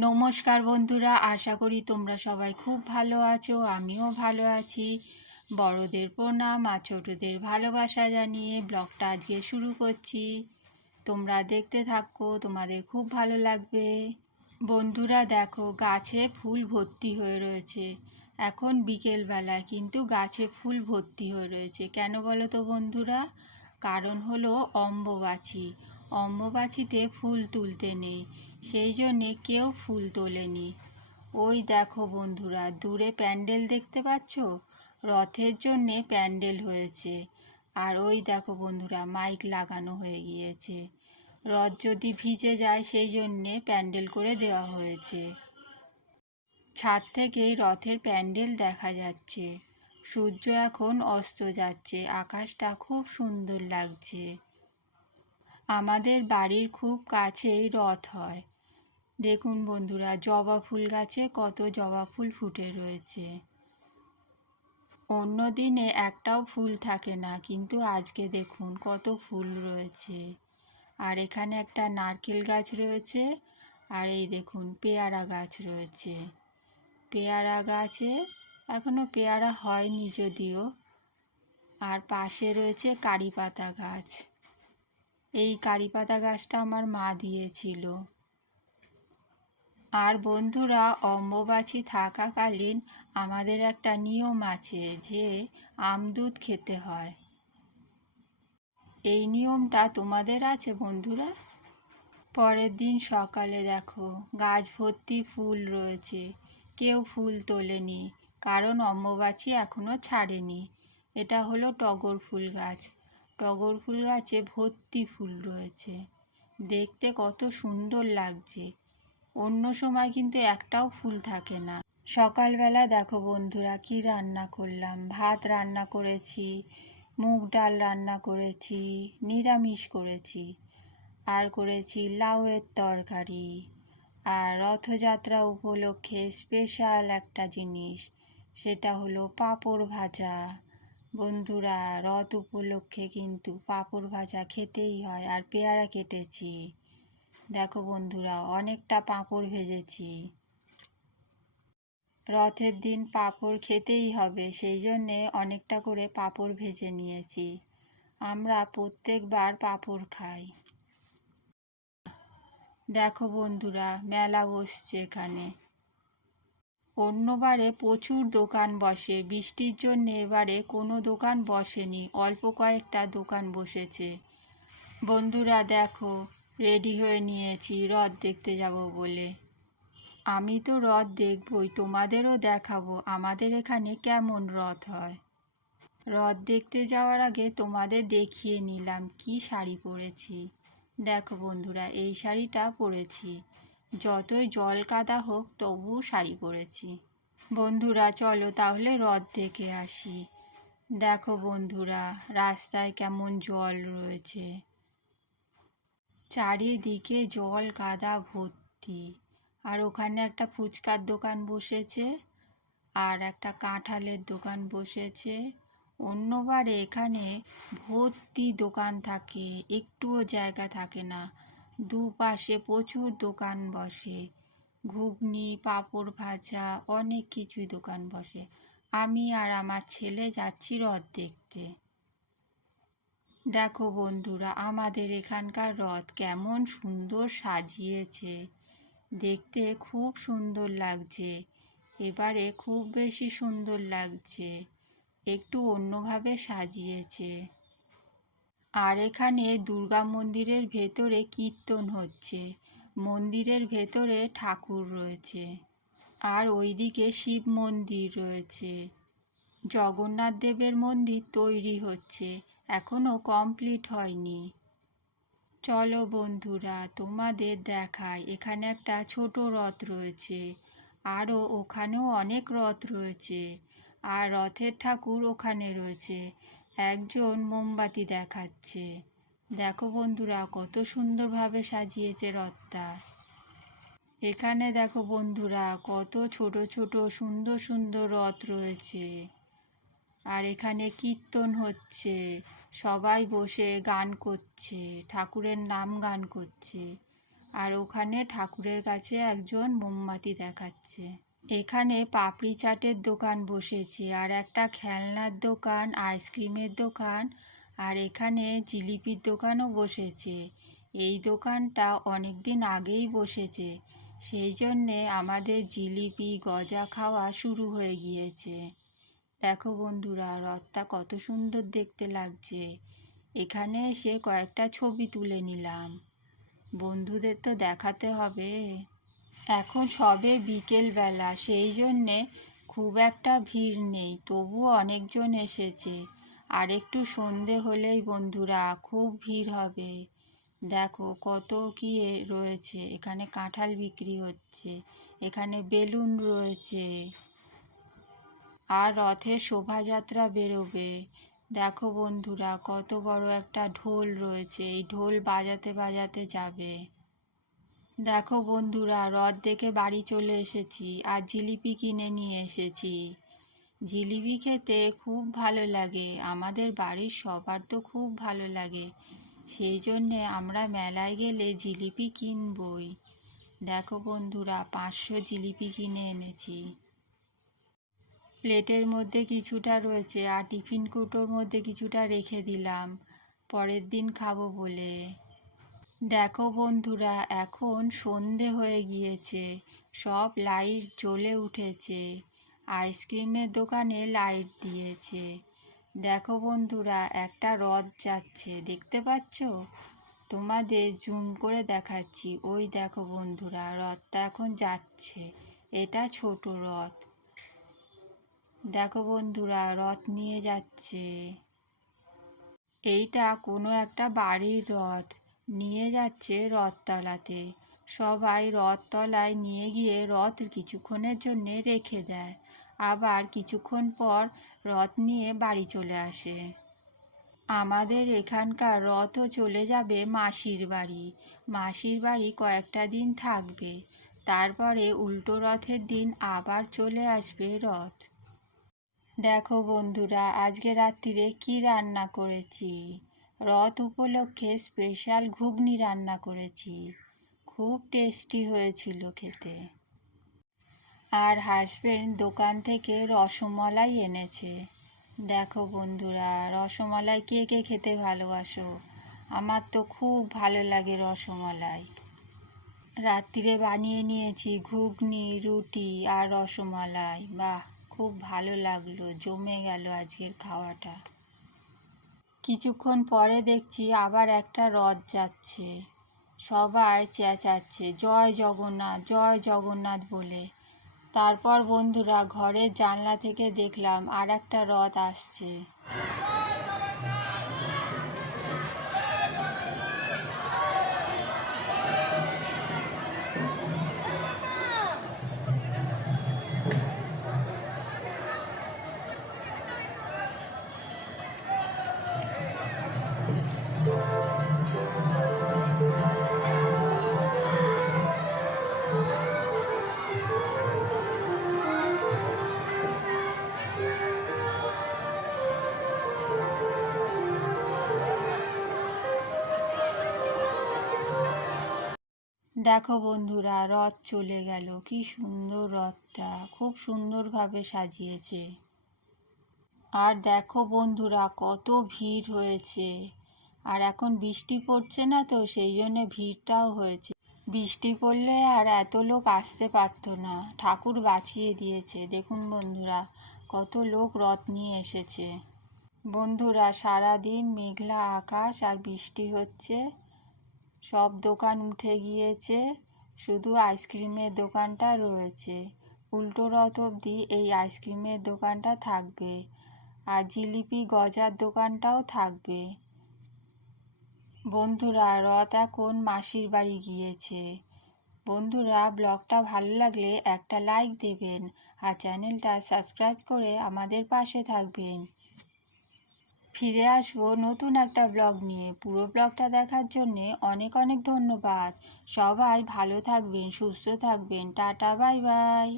নমস্কার বন্ধুরা, আশা করি তোমরা সবাই খুব ভালো আছো, আমিও ভালো আছি। বড়দের প্রণাম আর ছোটদের ভালোবাসা জানিয়ে ব্লগটা আজকে শুরু করছি। তোমরা দেখতে থাকো, তোমাদের খুব ভালো লাগবে। বন্ধুরা দেখো, গাছে ফুল ভর্তি হয়ে রয়েছে। এখন বিকেলবেলা কিন্তু গাছে ফুল ভর্তি হয়ে রয়েছে। কেন বলো তো বন্ধুরা? কারণ হলো অম্বুবাচী। অম্বুবাচীতে ফুল তুলতে নেই। সেই জন্যে কেউ ফুল তোলেনি। ওই দেখো বন্ধুরা, দূরে প্যান্ডেল দেখতে পাচ্ছ? রথের জন্যে প্যান্ডেল হয়েছে। আর ওই দেখো বন্ধুরা, মাইক লাগানো হয়ে গিয়েছে। রথ যদি ভিজে যায়, সেই জন্যে প্যান্ডেল করে দেওয়া হয়েছে। ছাদ থেকেই রথের প্যান্ডেল দেখা যাচ্ছে। সূর্য এখন অস্ত যাচ্ছে, আকাশটা খুব সুন্দর লাগছে। আমাদের বাড়ির খুব কাছেই রথ হয়। দেখুন বন্ধুরা, জবা ফুল গাছে কত জবা ফুল ফুটে রয়েছে। অন্য দিনে একটাও ফুল থাকে না, কিন্তু আজকে দেখুন কত ফুল রয়েছে। আর এখানে একটা নারকেল গাছ রয়েছে, আর এই দেখুন পেয়ারা গাছ রয়েছে। পেয়ারা গাছে এখনও পেয়ারা হয়নি যদিও, আর পাশে রয়েছে কারি পাতা গাছ। এই কারি পাতা গাছটা আমার মা দিয়েছিল। আর বন্ধুরা, অম্বুবাচী থাকাকালীন আমাদের একটা নিয়ম আছে যে আমদুধ খেতে হয়। এই নিয়মটা তোমাদের আছে বন্ধুরা? পরের দিন সকালে দেখো, গাছ ভর্তি ফুল রয়েছে। কেউ ফুল তোলেনি, কারণ অম্বুবাচী এখনও ছাড়েনি। এটা হলো টগর ফুল গাছ। টগর ফুল গাছে ভর্তি ফুল রয়েছে। দেখতে কত সুন্দর লাগছে। অন্য সময় কিন্তু একটাও ফুল থাকে না। সকালবেলা দেখো বন্ধুরা, কি রান্না করলাম? ভাত রান্না করেছি, মুগ ডাল রান্না করেছি, নিরামিষ করেছি। আর করেছি লাউয়ের তরকারি আর রথযাত্রা উপলক্ষে স্পেশাল একটা জিনিস, সেটা হলো পাঁপড় ভাজা। বন্ধুরা, রথ উপলক্ষে কিন্তু পাঁপড় ভাজা খেতেই হয় আর পেয়ারা কেটেছি। দেখো বন্ধুরা, অনেকটা পাঁপড় ভেজেছি। রথের দিন পাঁপড় খেতেই হবে, সেই জন্যে অনেকটা করে পাঁপড় ভেজে নিয়েছি। আমরা প্রত্যেকবার পাঁপড় খাই। দেখো বন্ধুরা, মেলা বসছে এখানে। অন্যবারে প্রচুর দোকান বসে, বৃষ্টির জন্য এবারে কোনো দোকান বসেনি, অল্প কয়েকটা দোকান বসেছে। বন্ধুরা, দেখো রেডি হয়ে নিয়েছি রথ দেখতে যাব বলে। আমি তো রথ দেখবই, তোমাদেরও দেখাবো, আমাদের এখানে কেমন রথ হয়। রথ দেখতে যাওয়ার আগে তোমাদের দেখিয়ে নিলাম, কি শাড়ি পরেছি। দেখো বন্ধুরা, এই শাড়িটা পরেছি। যতই জল কাদা হোক, তবু শাড়ি পরেছি। বন্ধুরা, চলো তাহলে রথ দেখে আসি। দেখো বন্ধুরা, রাস্তায় কেমন জল রয়েছে। চারিদিকে জল কাদা ভর্তি। আর ওখানে একটা ফুচকার দোকান বসেছে, আর একটা কাঁঠালের দোকান বসেছে। অন্যবার এখানে ভর্তি দোকান থাকে, একটুও জায়গা থাকে না। দুপাশে প্রচুর দোকান বসে, ঘুগনি, পাঁপড় ভাজা, অনেক কিছুই দোকান বসে। আমি আর আমার ছেলে যাচ্ছি রথ দেখতে। দেখো বন্ধুরা, আমাদের এখানকার রথ কেমন সুন্দর সাজিয়েছে। দেখতে খুব সুন্দর লাগছে। এবারে খুব বেশি সুন্দর লাগছে। একটু অন্যভাবে সাজিয়েছে। আর এখানে দুর্গা মন্দিরের ভেতরে কীর্তন হচ্ছে। মন্দিরের ভেতরে ঠাকুর রয়েছে। আর ওইদিকে শিব মন্দির রয়েছে। জগন্নাথ দেবের মন্দির তৈরি হচ্ছে। এখনও কমপ্লিট হয়নি। চলো বন্ধুরা, তোমাদের দেখায় এখানে একটা ছোট রথ রয়েছে আরও ওখানেও অনেক রথ রয়েছে, আর রথের ঠাকুর ওখানে রয়েছে। একজন মোমবাতি দেখাচ্ছে। দেখো বন্ধুরা, কত সুন্দরভাবে সাজিয়েছে রথটা। এখানে দেখো বন্ধুরা, কত ছোট ছোট সুন্দর সুন্দর রথ রয়েছে। আর এখানে কীর্তন হচ্ছে, সবাই বসে গান করছে, ঠাকুরের নাম গান করছে। আর ওখানে ঠাকুরের কাছে একজন মোমবাতি দেখাচ্ছে। এখানে পাপড়ি চাটের দোকান বসেছে, আর একটা খেলনার দোকান, আইসক্রিমের দোকান, আর এখানে জিলিপির দোকানও বসেছে। এই দোকানটা অনেক দিন আগেই বসেছে, সেই জন্যে আমাদের জিলিপি, গজা খাওয়া শুরু হয়ে গিয়েছে। দেখো বন্ধুরা, রথটা কত সুন্দর দেখতে লাগছে। এখানে এসে কয়েকটা ছবি তুলে নিলাম। বন্ধুদের তো দেখাতে হবে। এখন সবে বিকেলবেলা, সেই জন্যে খুব একটা ভিড় নেই, তবুও অনেকজন এসেছে। আর একটু সন্ধে হলেই বন্ধুরা, খুব ভিড় হবে। দেখো কত কি রয়েছে, এখানে কাঁঠাল বিক্রি হচ্ছে, এখানে বেলুন রয়েছে। আর রথের শোভাযাত্রা বেরোবে। দেখো বন্ধুরা, কত বড় একটা ঢোল রয়েছে। এই ঢোল বাজাতে বাজাতে যাবে। দেখো বন্ধুরা, রথ দেখে বাড়ি চলে এসেছি আর জিলিপি কিনে নিয়ে এসেছি। জিলিপি খেতে খুব ভালো লাগে। আমাদের বাড়ির সবার তো খুব ভালো লাগে। সেই জন্যে আমরা মেলায় গেলে জিলিপি কিনবই। দেখো বন্ধুরা, পাঁচশো জিলিপি কিনে এনেছি। প্লেটের মধ্যে কিছুটা রয়েছে আর টিফিন কুটোর মধ্যে কিছুটা রেখে দিলাম। পরের দিন খাব বলে। দেখো বন্ধুরা, এখন সন্ধে হয়ে গিয়েছে। সব লাইট জ্বলে উঠেছে। আইসক্রিমের দোকানে লাইট দিয়েছে। দেখো বন্ধুরা, একটা রথ যাচ্ছে, দেখতে পাচ্ছ? তোমাদের জুম করে দেখাচ্ছি। ওই দেখো বন্ধুরা, রথটা এখন যাচ্ছে। এটা ছোট রথ। দেখো বন্ধুরা, রথ নিয়ে যাচ্ছে। এইটা কোনো একটা বাড়ির রথ। নিয়ে যাচ্ছে রথতলাতে। সবাই রথতলায় নিয়ে গিয়ে রথ কিছুক্ষণের জন্যে রেখে দেয়। আবার কিছুক্ষণ পর রথ নিয়ে বাড়ি চলে আসে। আমাদের এখানকার রথও চলে যাবে মাসির বাড়ি। মাসির বাড়ি কয়েকটা দিন থাকবে। তারপরে উল্টো রথের দিন আবার চলে আসবে রথ। দেখো বন্ধুরা, আজকে রাত্রিরে কি রান্না করেছি? রথ উপলক্ষে স্পেশাল ঘুগনি রান্না করেছি। খুব টেস্টি হয়েছিল খেতে। আর হাজবেন্ড দোকান থেকে রসমলাই এনেছে। দেখো বন্ধুরা, রসমালাই কে কে খেতে ভালোবাসো? আমার তো খুব ভালো লাগে রসমালাই। রাত্রিরে বানিয়ে নিয়েছি ঘুগনি, রুটি আর রসমালাই। বাহ! খুব ভালো লাগল, জমে গেল আজকের খাওয়াটা। কিছুক্ষণ পরে দেখছি আবার একটা রথ যাচ্ছে। সবাই চেঁচাচ্ছে, জয় জগন্নাথ জয় জগন্নাথ বলে। তারপর বন্ধুরা ঘরের জানলা থেকে দেখলাম আর একটা রথ আসছে। দেখো বন্ধুরা, রথ চলে গেল। কি সুন্দর রথটা, খুব সুন্দরভাবে সাজিয়েছে। আর দেখো বন্ধুরা, কত ভিড় হয়েছে। আর এখন বৃষ্টি পড়ছে না তো, সেই জন্যে ভিড়টাও হয়েছে। বৃষ্টি পড়লে আর এত লোক আসতে পারতো না। ঠাকুর বাঁচিয়ে দিয়েছে। দেখুন বন্ধুরা, কত লোক রথ নিয়ে এসেছে। বন্ধুরা, সারাদিন মেঘলা আকাশ আর বৃষ্টি হচ্ছে। সব দোকান উঠে গিয়েছে, শুধু আইসক্রিমের দোকানটা রয়েছে। উল্টো রথ অবধি এই আইসক্রিমের দোকানটা থাকবে আর জিলিপি গজার দোকানটাও থাকবে। বন্ধুরা, রথ এখন মাসির বাড়ি গিয়েছে। বন্ধুরা, ব্লগটা ভালো লাগলে একটা লাইক দেবেন আর চ্যানেলটা সাবস্ক্রাইব করে আমাদের পাশে থাকবেন। ফিরে আসব নতুন একটা ব্লগ নিয়ে। পুরো ব্লগটা দেখার জন্যে অনেক অনেক ধন্যবাদ। সবাই ভালো থাকবেন, সুস্থ থাকবেন। Tata, bye bye.